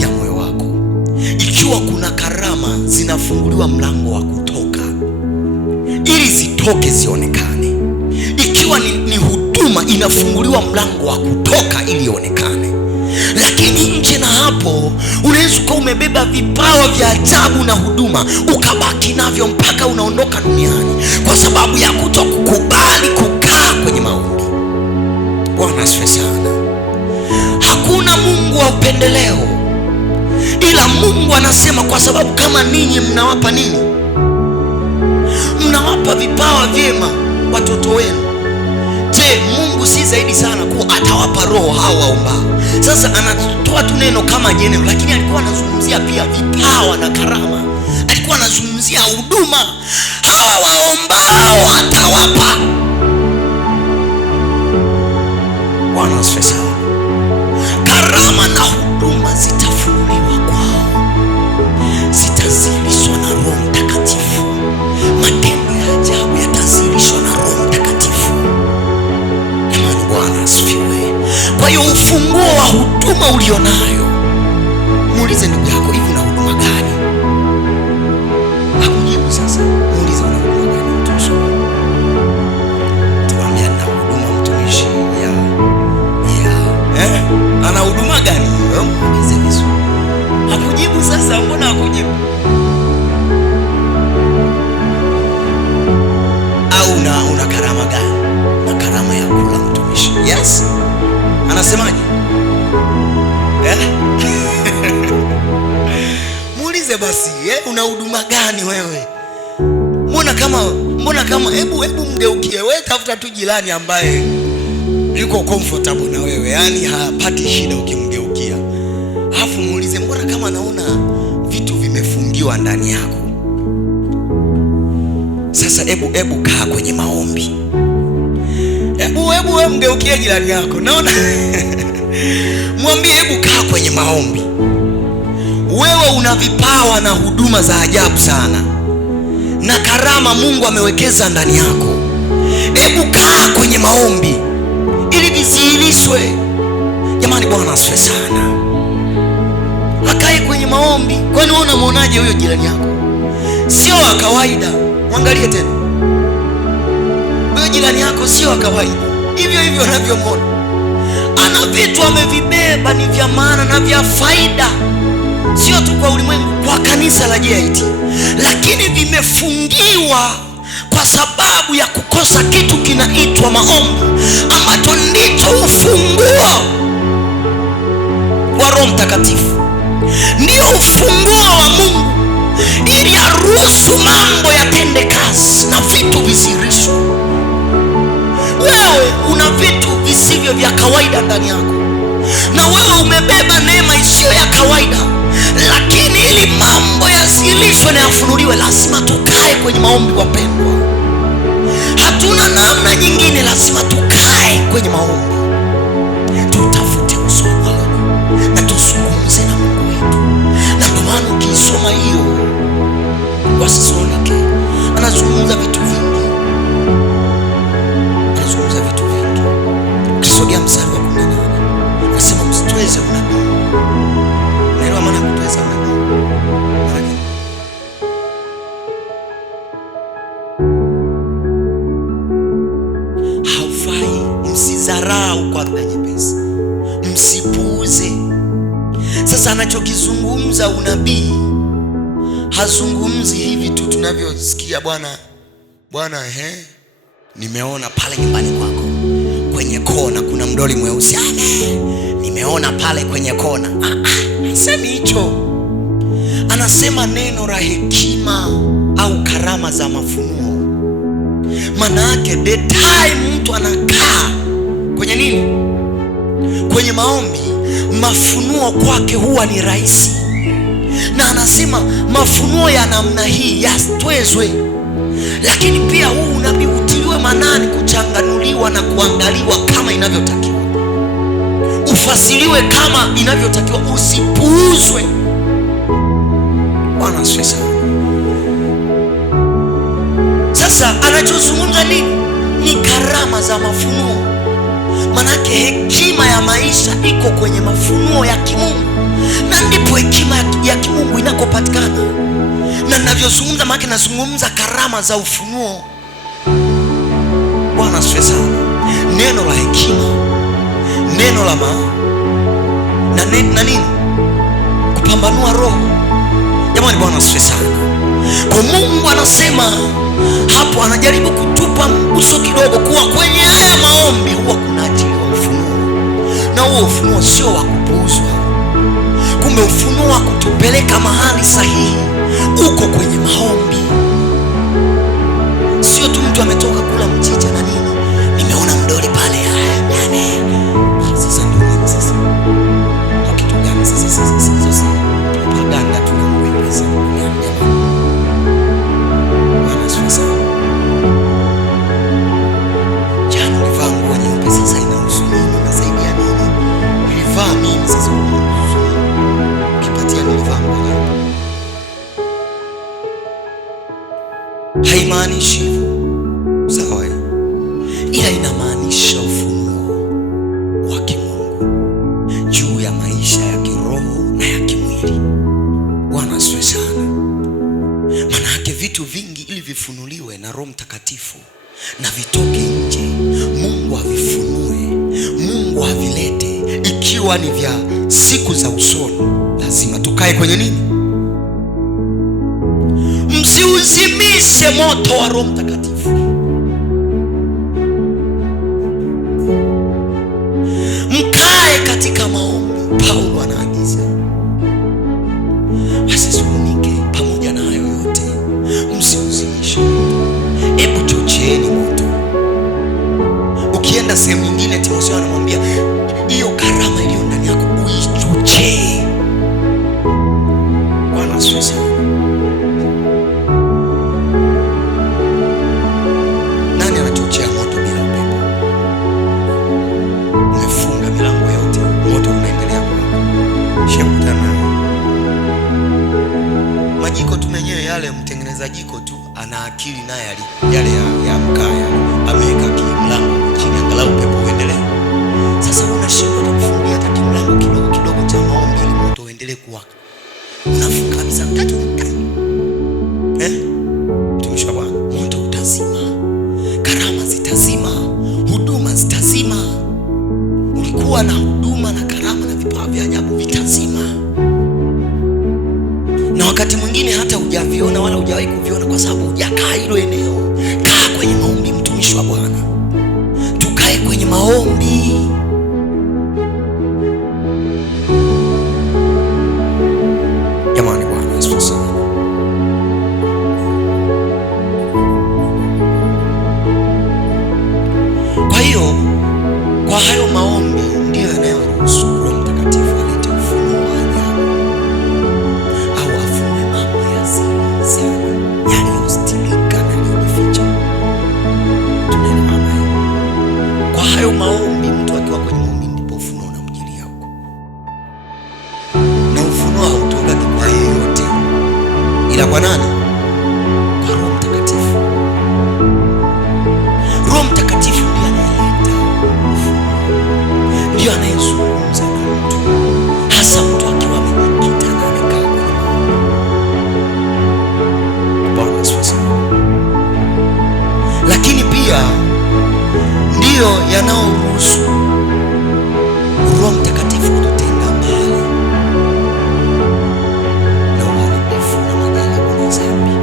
ya moyo wako. Ikiwa kuna karama zinafunguliwa mlango wa kutoka ili zitoke zionekane. Ikiwa ni huduma inafunguliwa mlango wa kutoka ili ionekane. Lakini nje na hapo unaweza kuwa umebeba vipawa vya ajabu na huduma ukabaki navyo mpaka unaondoka duniani kwa sababu ya kutokukubali kukaa kwenye maombi. Bwana asifiwe sana. Hakuna Mungu wa upendeleo, ila Mungu anasema kwa sababu kama ninyi mnawapa nini? Mnawapa vipawa vyema watoto wenu. Je, Mungu si zaidi sana kuwa atawapa roho hao waombao? Sasa anatoa tu neno kama jeneo, lakini alikuwa anazungumzia pia vipawa na karama. Alikuwa anazungumzia huduma. Hawa waombao atawapa. Bwana asifiwe sana. Karama na huduma zitafunuliwa kwao, zitazilishwa na Roho Mtakatifu. Matendo ya ajabu yatazilishwa na Roho Mtakatifu. Jamani, Bwana asifiwe. Kwa hiyo ufunguo wa huduma ulionayo, muulize ndugu yako, hivi una huduma gani? Hakujibu. Sasa muulize una huduma gani mtumishi? Tuambia na huduma mtumishi ana huduma gani? Muulize vizuri. Hakujibu. Sasa mbona hakujibu? Au una karama gani? Na karama ya kula mtumishi. Yes. Anasemaje? Muulize basi, una huduma gani wewe? Mbona kama hebu mgeukie. Wewe tafuta tu jirani ambaye yuko comfortable na wewe, yani hapati shida ukimgeukia. Alafu muulize, mbona kama naona vitu vimefungiwa ndani yako? Sasa hebu kaa kwenye maombi. Hebu mgeukie jirani yako. Naona mwambie hebu kaa kwenye maombi. Wewe una vipawa na huduma za ajabu sana, na karama Mungu amewekeza ndani yako. Hebu kaa kwenye maombi ili viziilishwe. Jamani, Bwana asifiwe sana. Akae kwenye maombi. Kwani wewe unamwonaje huyo jirani yako? Sio wa kawaida. Mwangalie tena. Huyo jirani yako sio wa kawaida. Hivyo unavyomwona. Ana vitu amevibeba ni vya maana na vya faida. Sio tu kwa ulimwengu, kwa kanisa la JIT. Lakini vimefungiwa kwa sababu ya kukosa kitu kinaitwa maombi, ambacho ndicho ufunguo wa Roho Mtakatifu. Ndio ufunguo wa Mungu ili aruhusu mambo yatende kazi na vitu visirishwe. Wewe una vitu visivyo vya kawaida ndani yako, na wewe umebeba neema isiyo ya kawaida, lakini ili mambo yasilishwe na yafunuliwe, lazima tukae kwenye maombi. Wapendwa, hatuna namna nyingine, lazima tukae kwenye maombi. Tutafute uso wa Mungu na tuzungumze na Mungu wetu. Na ndio maana ukisoma hiyo Wathesalonike, anazungumza vitu vingi. Ukisogea mstari wa 18 anasema msitweze unabii. Naelewa maana kutweza unabii. Haufai. Msidharau kwa lugha nyepesi, msipuuze. Sasa anachokizungumza unabii, hazungumzi hivi tu tunavyosikia bwana nimeona pale nyumbani kwako kwenye kona kuna mdoli mweusi. Nimeona pale kwenye kona. Semi hicho. Anasema neno la hekima au karama za mafunuo. Maana yake the time mtu anakaa kwenye nini? Kwenye maombi, mafunuo kwake huwa ni rahisi. Na anasema mafunuo ya namna hii yasitwezwe. Lakini pia huu unabii utiliwe manani, kuchanganuliwa na kuangaliwa kama inavyotakiwa, ufasiliwe kama inavyotakiwa, usipuuzwe. Bwana asifiwe sana. Sasa anachozungumza nini? Ni karama za mafunuo. Manake hekima ya maisha iko kwenye mafunuo ya kimungu, na vinapatikana. Na ninavyozungumza maana nazungumza karama za ufunuo. Bwana asifiwe sana. Neno la hekima, neno la na nini, kupambanua roho. Jamani, Bwana asifiwe sana. Kwa Mungu anasema hapo, anajaribu kutupa mguso kidogo kuwa kwenye haya maombi huwa kuna ajili ya ufunuo, na huo ufunuo sio wa kupuuzwa. Kumbe ufunuo wa kutupeleka mahali sahihi uko kwenye maombi. Sio tu mtu ametoka kula mchicha na nini, nimeona mdoli pale, sasa ndio nini sasa? Kwa kitu gani sasa? Propaganda tunamweleza. Bwana asifiwe sana. Jana nilivaa nguo nyeupe, sasa inahusu nini? Nasaidia nini? Nilivaa mimi sasa, ukipatia nilivaa nguo nyeupe. Haimaanishi hivyo, sawa, ila inamaanisha ufunuo wa kimungu juu ya maisha ya kiroho na ya kimwili. Bwana asifiwe sana. Maana yake vitu vingi ili vifunuliwe na Roho Mtakatifu na vitoke nje, Mungu avifunue, Mungu avilete, ikiwa ni vya siku za usoni, lazima tukae kwenye nini? Msiuzimishe moto wa Roho Mtakatifu. Mkae katika maombi. Paulo anaagiza wasizunike. Pamoja na hayo yote, msiuzimishe moto. Hebu chocheeni moto. Ukienda sehemu nyingine, Timotheo anamwambia hiyo karama iliyo ndani yako uichochee. Bwana asifiwe sana. Nani anachochea moto bila upepo? Umefunga milango yote, moto unaendelea kuwaka. Shemtana. Majiko tu menyewe yale, mtengeneza jiko tu ana akili naye yale ya mkaa ameweka kimlango chini angalau upepo uendelee. Sasa unashindwa kufungia hata kimlango kidogo kidogo cha maombi ili moto uendelee kuwaka. Unafunga kabisa mtatu. Mtumishi wa Bwana, moto utazima. Karama zitazima, huduma zitazima. Ulikuwa na huduma na karama na vipawa vya ajabu, vitazima. Na wakati mwingine hata hujaviona wala hujawahi kuviona kwa sababu hujakaa hilo eneo. Kaa kwenye maombi, mtumishi wa Bwana. Tukae kwenye maombi. Jamani, Bwana asifiwe sana. Kwa hiyo, kwa hayo maombi ndiyo yanayoruhusu Roho Mtakatifu alete ufunuo wa ajabu au afunue mambo ya siri sana yaliyostirika na yaliyoficha. Tunaelewana? Kwa hayo maombi, mtu akiwa kwenye maombi ndipo ufunuo unamjilia huko. Na ufunuo hautoka kwa yeyote, ila kwa nani? Kwa Roho Mtakatifu. Roho Mtakatifu ndiye anayeleta ufunuo, ndiye anayezungumza na mtu, hasa mtu akiwa amejikita na amekaa kwenye maombi. Bwana asifiwe sana. Lakini pia ndiyo yanayoruhusu Roho Mtakatifu kututenga mbali na uharibifu na majaribu na dhambi.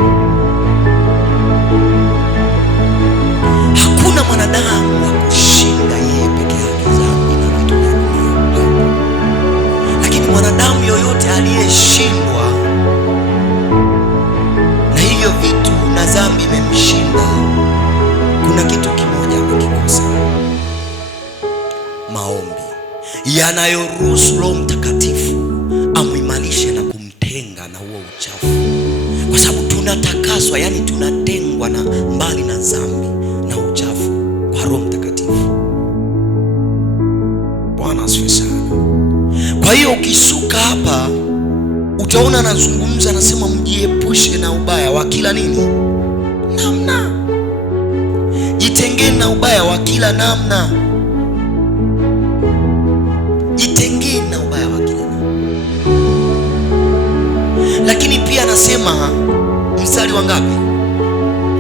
Hakuna mwanadamu wa kushinda yeye peke yake dhambi na vitu vya dunia. Lakini mwanadamu yoyote aliyeshindwa na hivyo vitu na dhambi imemshinda, kuna kitu kimoja amekikosa: maombi yanayoruhusu Roho Mtakatifu amuimarishe na kumtenga na huo uchafu, kwa sababu tunatakaswa, yani tunatengwa na mbali na dhambi na uchafu kwa Roho Mtakatifu. Bwana asifiwe sana. Kwa hiyo ukisuka hapa utaona anazungumza, anasema mjiepushe na ubaya wa kila nini? Namna. Jitengeni na ubaya wa kila namna. Jitengeni na ubaya wa kila namna. Lakini pia anasema mstari wa ngapi?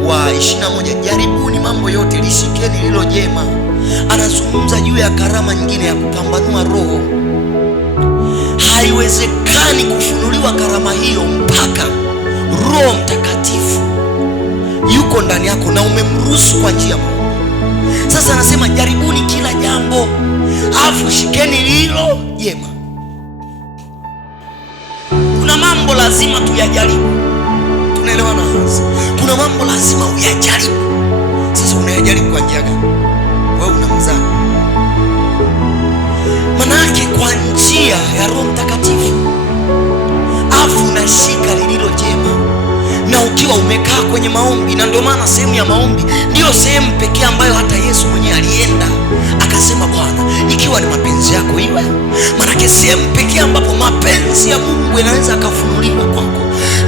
Wa 21, jaribuni mambo yote, lishikeni lilo jema. Anazungumza juu ya karama nyingine ya kupambanua roho. Haiwezekani kufunuliwa karama hiyo mpaka Roho Mtakatifu yuko ndani yako na umemruhusu kwa njia ya Mungu. Sasa anasema jaribuni kila jambo, afu shikeni lilo jema. Kuna mambo lazima tuyajaribu, tunaelewana? Kuna mambo lazima uyajaribu. Sasa unayajaribu kwa njia gani? Wewe unamzaa, manake kwa njia ya Roho Mtakatifu, afu unashika lililo jema na ukiwa umekaa kwenye maombi. Na ndio maana sehemu ya maombi ndiyo sehemu pekee ambayo hata Yesu mwenyewe alienda akasema, Bwana, ikiwa ni mapenzi yako iwe. Manake sehemu pekee ambapo mapenzi ya Mungu yanaweza akafunuliwa kwako,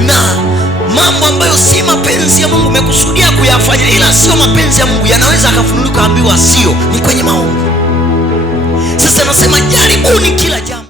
na mambo ambayo si mapenzi ya Mungu umekusudia kuyafanya ila sio mapenzi ya Mungu yanaweza akafunuliwa, kaambiwa sio, ni kwenye maombi. Sasa nasema jaribuni kila jambo.